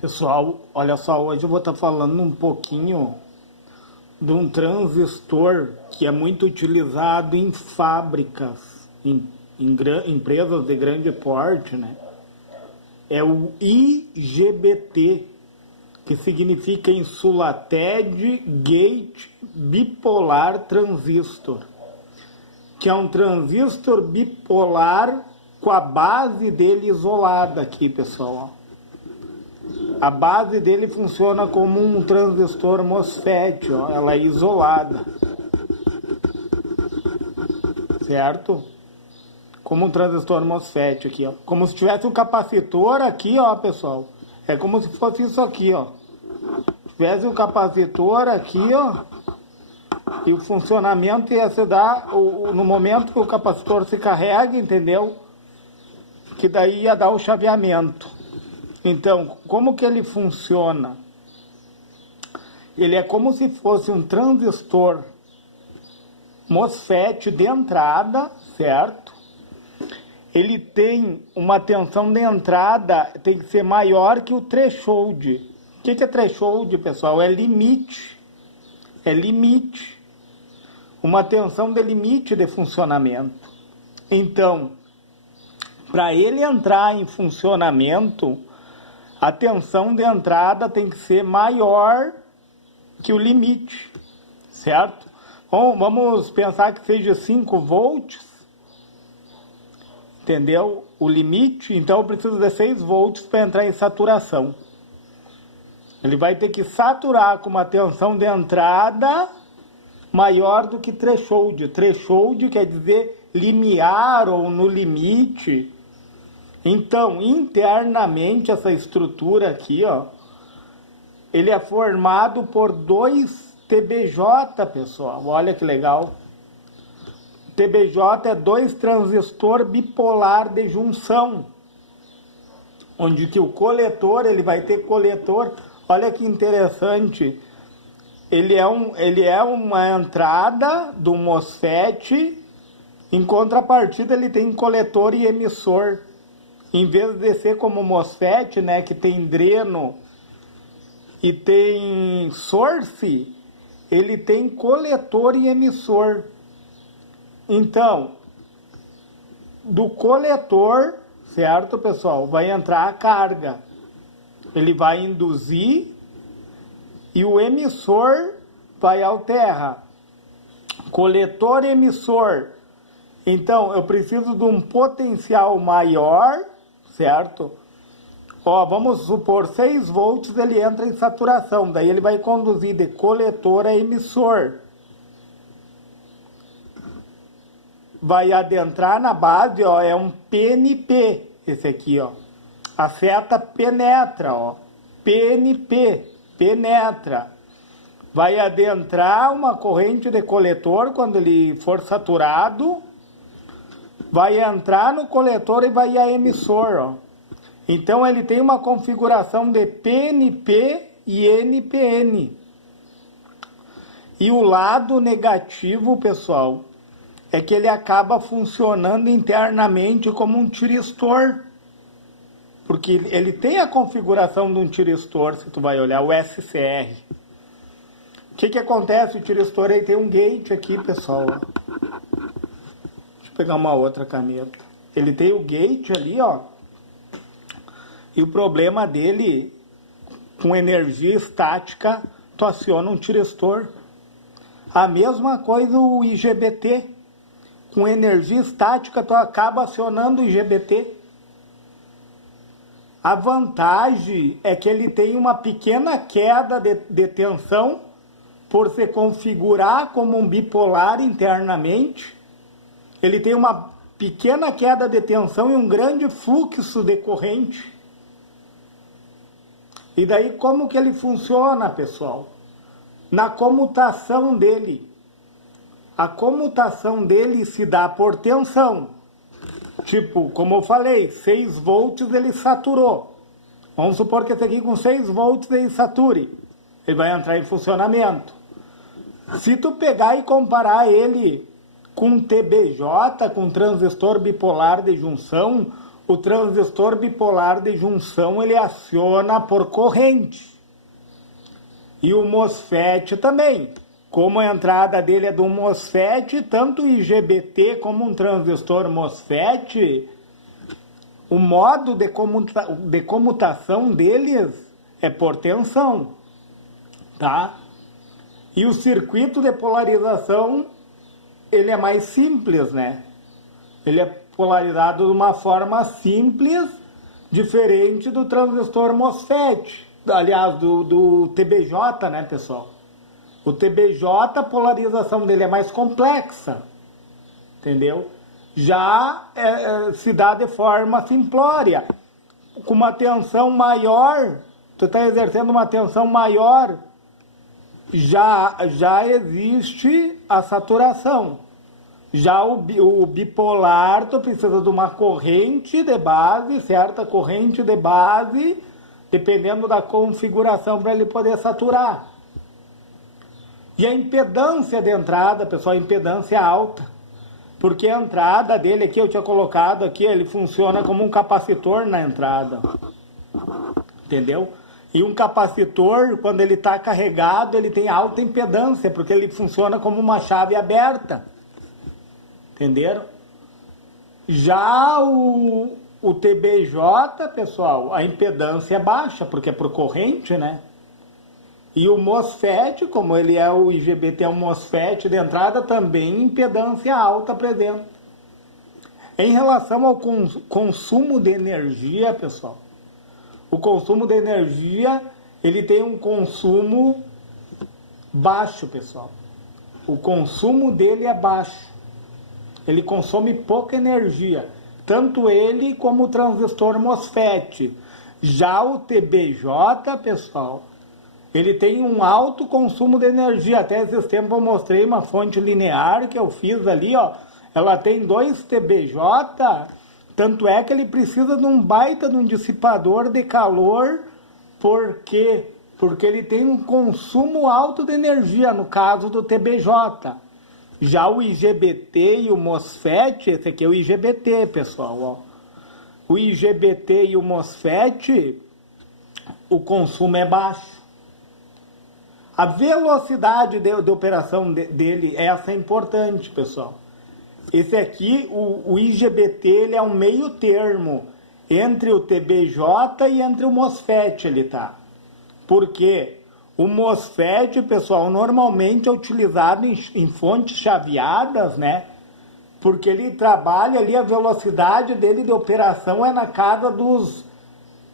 Pessoal, olha só, hoje eu vou estar falando um pouquinho de um transistor que é muito utilizado em fábricas, em empresas de grande porte, né? É o IGBT, que significa Insulated Gate Bipolar Transistor, que é um transistor bipolar com a base dele isolada aqui, pessoal, ó. A base dele funciona como um transistor MOSFET, ó, ela é isolada, certo? Como um transistor MOSFET aqui, ó. Como se tivesse um capacitor aqui, ó, pessoal. É como se fosse isso aqui, ó. Tivesse um capacitor aqui, ó. E o funcionamento ia se dar no momento que o capacitor se carrega, entendeu? Que daí ia dar o chaveamento. Então, como que ele funciona? Ele é como se fosse um transistor MOSFET de entrada, certo? Ele tem uma tensão de entrada, tem que ser maior que o threshold. O que é threshold, pessoal? É limite. É limite. Uma tensão de limite de funcionamento. Então, para ele entrar em funcionamento, a tensão de entrada tem que ser maior que o limite, certo? Bom, vamos pensar que seja 5 volts, entendeu? O limite, então eu preciso de 6 volts para entrar em saturação. Ele vai ter que saturar com uma tensão de entrada maior do que threshold. Threshold quer dizer limiar ou no limite. Então, internamente, essa estrutura aqui, ó, ele é formado por 2 TBJ, pessoal. Olha que legal. TBJ é 2 transistor bipolar de junção, onde que o coletor, ele vai ter coletor. Olha que interessante. Ele é uma entrada do MOSFET, em contrapartida ele tem coletor e emissor. Em vez de ser como o MOSFET, né, que tem dreno e tem source, ele tem coletor e emissor. Então, do coletor, certo, pessoal, vai entrar a carga. Ele vai induzir e o emissor vai alterar. Coletor e emissor. Então, eu preciso de um potencial maior, certo? Ó, vamos supor 6 volts, ele entra em saturação. Daí ele vai conduzir de coletor a emissor. Vai adentrar na base, ó, é um PNP, esse aqui, ó. A seta penetra, ó. PNP, penetra. Vai adentrar uma corrente de coletor quando ele for saturado. Vai entrar no coletor e vai a emissor, ó. Então ele tem uma configuração de PNP e NPN. E o lado negativo, pessoal, é que ele acaba funcionando internamente como um tiristor. Porque ele tem a configuração de um tiristor, se tu vai olhar, o SCR. O que acontece? O tiristor aí tem um gate aqui, pessoal, ó. Pegar uma outra caneta. Ele tem o gate ali, ó. E o problema dele, com energia estática, tu aciona um tiristor. A mesma coisa o IGBT. Com energia estática, tu acaba acionando o IGBT. A vantagem é que ele tem uma pequena queda de tensão por se configurar como um bipolar internamente. Ele tem uma pequena queda de tensão e um grande fluxo de corrente. E daí como que ele funciona, pessoal? Na comutação dele. A comutação dele se dá por tensão. Tipo, como eu falei, 6 volts ele saturou. Vamos supor que esse aqui com 6 volts ele sature. Ele vai entrar em funcionamento. Se tu pegar e comparar ele com TBJ, com transistor bipolar de junção, o transistor bipolar de junção ele aciona por corrente. E o MOSFET também. Como a entrada dele é do MOSFET, tanto o IGBT como um transistor MOSFET, o modo de comutação deles é por tensão, tá? E o circuito de polarização, ele é mais simples, né? Ele é polarizado de uma forma simples, diferente do transistor MOSFET, aliás, do TBJ, né, pessoal? O TBJ, a polarização dele é mais complexa, entendeu? Já se dá de forma simplória, com uma tensão maior, tu está exercendo uma tensão maior, já existe a saturação. Já o bipolar, tu precisa de uma corrente de base, certa corrente de base, dependendo da configuração para ele poder saturar. E a impedância de entrada, pessoal, a impedância alta. Porque a entrada dele aqui, eu tinha colocado aqui, ele funciona como um capacitor na entrada. Entendeu? E um capacitor, quando ele está carregado, ele tem alta impedância, porque ele funciona como uma chave aberta. Entenderam? Já o TBJ, pessoal, a impedância é baixa, porque é por corrente, né? E o MOSFET, como ele é o IGBT, é um MOSFET de entrada, também impedância alta presente. Em relação ao consumo de energia, pessoal, o consumo de energia, ele tem um consumo baixo, pessoal. O consumo dele é baixo. Ele consome pouca energia. Tanto ele como o transistor MOSFET. Já o TBJ, pessoal, ele tem um alto consumo de energia. Até esses tempos eu mostrei uma fonte linear que eu fiz ali, ó. Ela tem 2 TBJ, tanto é que ele precisa de um baita de um dissipador de calor. Por quê? Porque ele tem um consumo alto de energia, no caso do TBJ. Já o IGBT e o MOSFET, esse aqui é o IGBT, pessoal, ó. O IGBT e o MOSFET, o consumo é baixo. A velocidade de operação dele, essa é importante, pessoal. Esse aqui, o IGBT, ele é um meio termo entre o TBJ e entre o MOSFET, ele tá. Por quê? O MOSFET, pessoal, normalmente é utilizado em fontes chaveadas, né? Porque ele trabalha ali, a velocidade dele de operação é na casa dos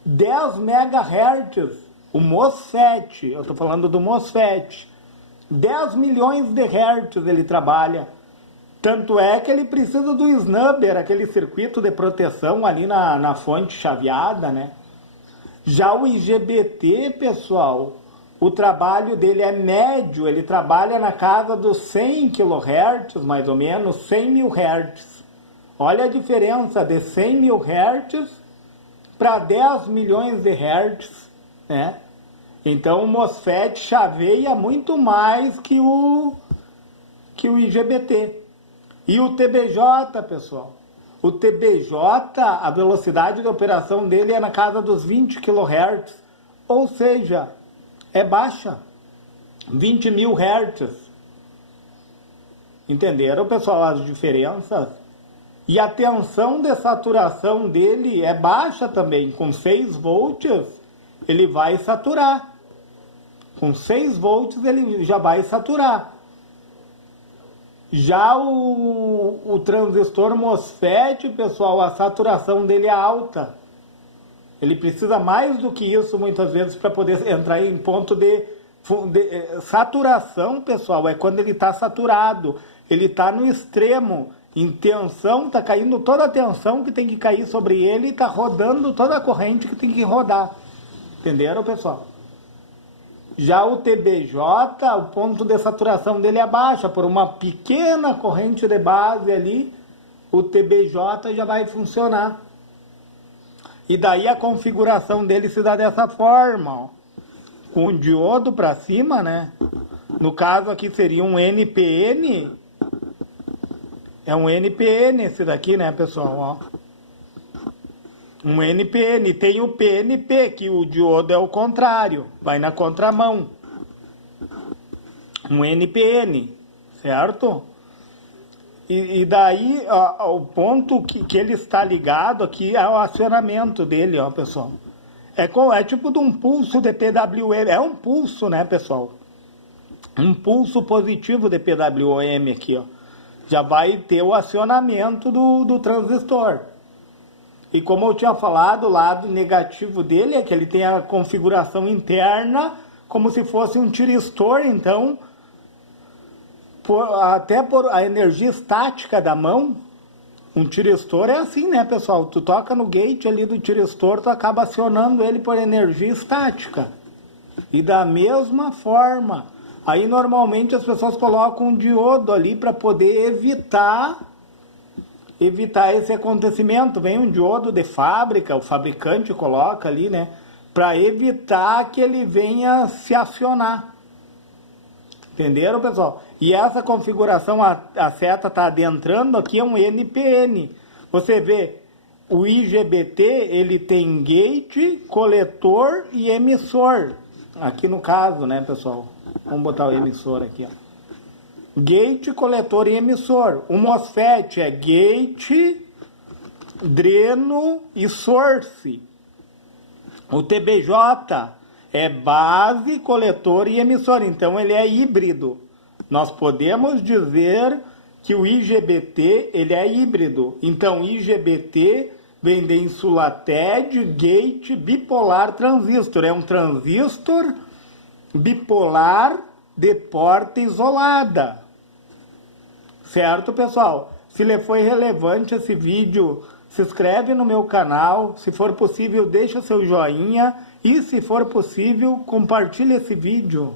10 MHz. O MOSFET, eu estou falando do MOSFET. 10 milhões de hertz ele trabalha. Tanto é que ele precisa do snubber, aquele circuito de proteção ali na fonte chaveada, né? Já o IGBT, pessoal, o trabalho dele é médio, ele trabalha na casa dos 100 kHz, mais ou menos, 100 mil Hz. Olha a diferença de 100 mil Hz para 10 milhões de Hz, né? Então o MOSFET chaveia muito mais que o IGBT. E o TBJ, pessoal, o TBJ, a velocidade de operação dele é na casa dos 20 kHz, ou seja, é baixa, 20 mil Hz. Entenderam, pessoal, as diferenças? E a tensão de saturação dele é baixa também, com 6 volts ele vai saturar. Com 6 volts ele já vai saturar. Já o transistor MOSFET, pessoal, a saturação dele é alta. Ele precisa mais do que isso, muitas vezes, para poder entrar em ponto de saturação, pessoal, é quando ele está saturado. Ele está no extremo, em tensão, está caindo toda a tensão que tem que cair sobre ele e está rodando toda a corrente que tem que rodar. Entenderam, pessoal? Já o TBJ, o ponto de saturação dele é baixa, por uma pequena corrente de base ali, o TBJ já vai funcionar. E daí a configuração dele se dá dessa forma, ó. Com o diodo para cima, né? No caso aqui seria um NPN. É um NPN esse daqui, né, pessoal, ó. Um NPN. Tem o PNP, que o diodo é o contrário, vai na contramão. Um NPN, certo? E daí, ó, o ponto que ele está ligado aqui é o acionamento dele, ó, pessoal. É tipo de um pulso de PWM, é um pulso, né, pessoal? Um pulso positivo de PWM aqui, ó. Já vai ter o acionamento do transistor. E como eu tinha falado, o lado negativo dele é que ele tem a configuração interna como se fosse um tiristor, então, até por a energia estática da mão, um tiristor é assim, né, pessoal? Tu toca no gate ali do tiristor, tu acaba acionando ele por energia estática. E da mesma forma, aí normalmente as pessoas colocam um diodo ali para poder evitar esse acontecimento. Vem um diodo de fábrica, o fabricante coloca ali, né, para evitar que ele venha se acionar. Entenderam, pessoal? E essa configuração, a seta está adentrando aqui, é um NPN. Você vê, o IGBT, ele tem gate, coletor e emissor. Aqui no caso, né, pessoal? Vamos botar o emissor aqui, ó. Gate, coletor e emissor. O MOSFET é gate, dreno e source. O TBJ é base, coletor e emissor. Então ele é híbrido. Nós podemos dizer que o IGBT ele é híbrido. Então IGBT vem de insulated gate bipolar transistor. É um transistor bipolar de porta isolada. Certo, pessoal? Se lhe foi relevante esse vídeo, se inscreve no meu canal. Se for possível, deixa seu joinha. E se for possível, compartilhe esse vídeo.